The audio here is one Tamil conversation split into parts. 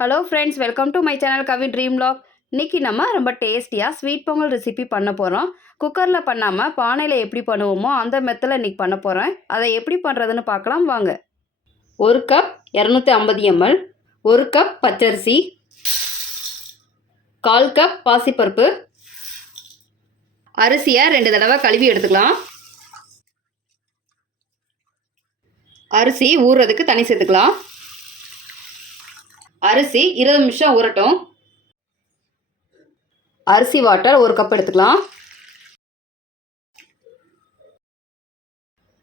Hello friends welcome to my channel Kavi dream log இன்றைக்கி நம்ம ரொம்ப டேஸ்டியாக ஸ்வீட் பொங்கல் ரெசிபி பண்ண போகிறோம் குக்கரில் பண்ணாமல் பானையில் எப்படி பண்ணுவோமோ அந்த மெத்தில் இன்றைக்கி பண்ண போகிறேன் அதை எப்படி பண்ணுறதுன்னு பார்க்கலாம் வாங்க. ஒரு கப் இரநூத்தி ஐம்பது எம்எல் ஒரு கப் பச்சரிசி கால் கப் பாசிப்பருப்பு அரிசியை ரெண்டு தடவை கழுவி எடுத்துக்கலாம். அரிசி ஊறுறதுக்கு தனி சேர்த்துக்கலாம். அரிசி இருபது நிமிஷம் ஊறட்டும். அரிசி வாட்டர் ஒரு கப் எடுத்துக்கலாம்.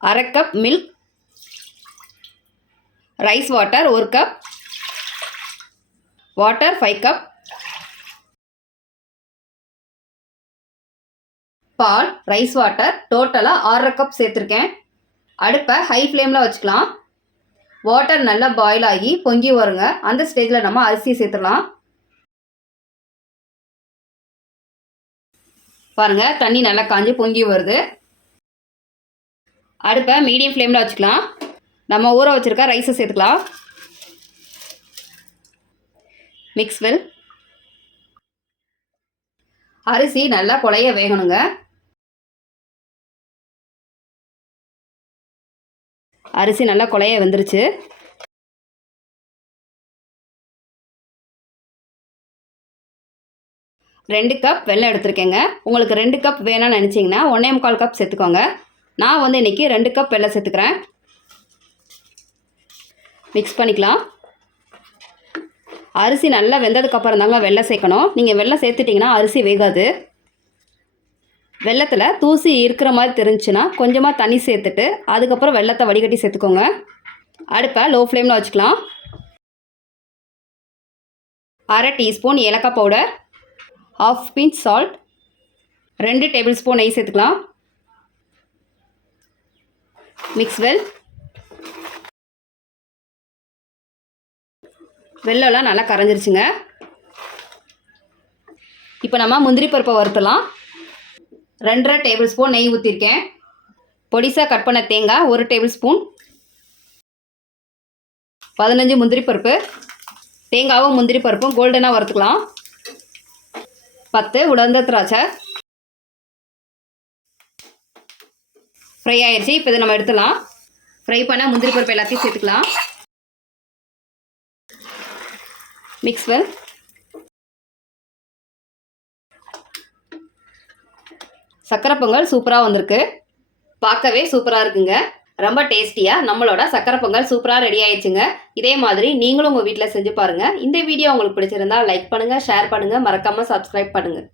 அரை கப் மில்க் ரைஸ் வாட்டர் ஒரு கப் வாட்டர் ஃபைவ் கப் பால் ரைஸ் வாட்டர் டோட்டலாக ஆறரை கப் சேர்த்துருக்கேன். அடுப்பை ஹை ஃப்ளேமில் வச்சுக்கலாம். வாட்டர் நல்லா பாயில் ஆகி பொங்கி வருங்க. அந்த ஸ்டேஜில் நம்ம அரிசியை சேர்த்துடலாம். பாருங்கள் தண்ணி நல்லா காஞ்சி பொங்கி வருது. அடுப்பை மீடியம் ஃப்ளேமில் வச்சுக்கலாம். நம்ம ஊற வச்சுருக்க ரைஸை சேர்த்துக்கலாம். மிக்ஸ் வெல் அரிசி நல்லா குழைய வேகணுங்க. அரிசி நல்லா குழைய வந்துருச்சு. ரெண்டு கப் வெள்ளம் எடுத்திருக்கேங்க. உங்களுக்கு ரெண்டு கப் வேணும்னு நினச்சிங்கன்னா ஒன்றே முக்கால் கப் சேர்த்துக்கோங்க. நான் வந்து இன்றைக்கி ரெண்டு கப் வெள்ளம் சேர்த்துக்கிறேன். மிக்ஸ் பண்ணிக்கலாம். அரிசி நல்லா வெந்ததுக்கப்புறம் தாங்க வெள்ளை சேர்க்கணும். நீங்கள் வெள்ளம் சேர்த்துட்டிங்கன்னா அரிசி வேகாது. வெள்ளத்தில் தூசி இருக்கிற மாதிரி தெரிஞ்சுன்னா கொஞ்சமாக தண்ணி சேர்த்துட்டு அதுக்கப்புறம் வெள்ளத்தை வடிகட்டி சேர்த்துக்கோங்க. அடுப்பை லோ ஃப்ளேமில் வச்சுக்கலாம். அரை டீஸ்பூன் ஏலக்காய் பவுடர் ஆஃப் பிஞ்ச் சால்ட் ரெண்டு டேபிள் ஸ்பூன் நெய் சேர்த்துக்கலாம். மிக்ஸ் வெல் வெள்ளம்லாம் நல்லா கரைஞ்சிருச்சுங்க. இப்போ நம்ம முந்திரி பருப்பை வறுத்தலாம் ரெண்டரை டேபிள் ஸ்பூன் நெய் ஊற்றிருக்கேன் பொடிசாக கட் பண்ண தேங்காய் ஒரு டேபிள் ஸ்பூன் பதினஞ்சு முந்திரி பருப்பு. தேங்காவும் முந்திரி பருப்பும் கோல்டனாக வறுத்துக்கலாம். பத்து உடந்த திராட்சை. ஃப்ரை ஆயிடுச்சு இப்போ இதை நம்ம எடுத்துக்கலாம் ஃப்ரை பண்ணால் முந்திரி பருப்பு எல்லாத்தையும் சேர்த்துக்கலாம். மிக்ஸ் வெல் சக்கரை பொங்கல் சூப்பராக வந்திருக்கு. பார்க்கவே சூப்பராக இருக்குங்க. ரொம்ப டேஸ்டியாக நம்மளோட சக்கரை பொங்கல் சூப்பராக ரெடி ஆயிடுச்சுங்க. இதே மாதிரி நீங்களும் உங்கள் வீட்டில் செஞ்சு பாருங்கள் இந்த வீடியோ உங்களுக்கு பிடிச்சிருந்தா லைக் பண்ணுங்கள் ஷேர் பண்ணுங்கள் மறக்காமல் சப்ஸ்கிரைப் பண்ணுங்கள்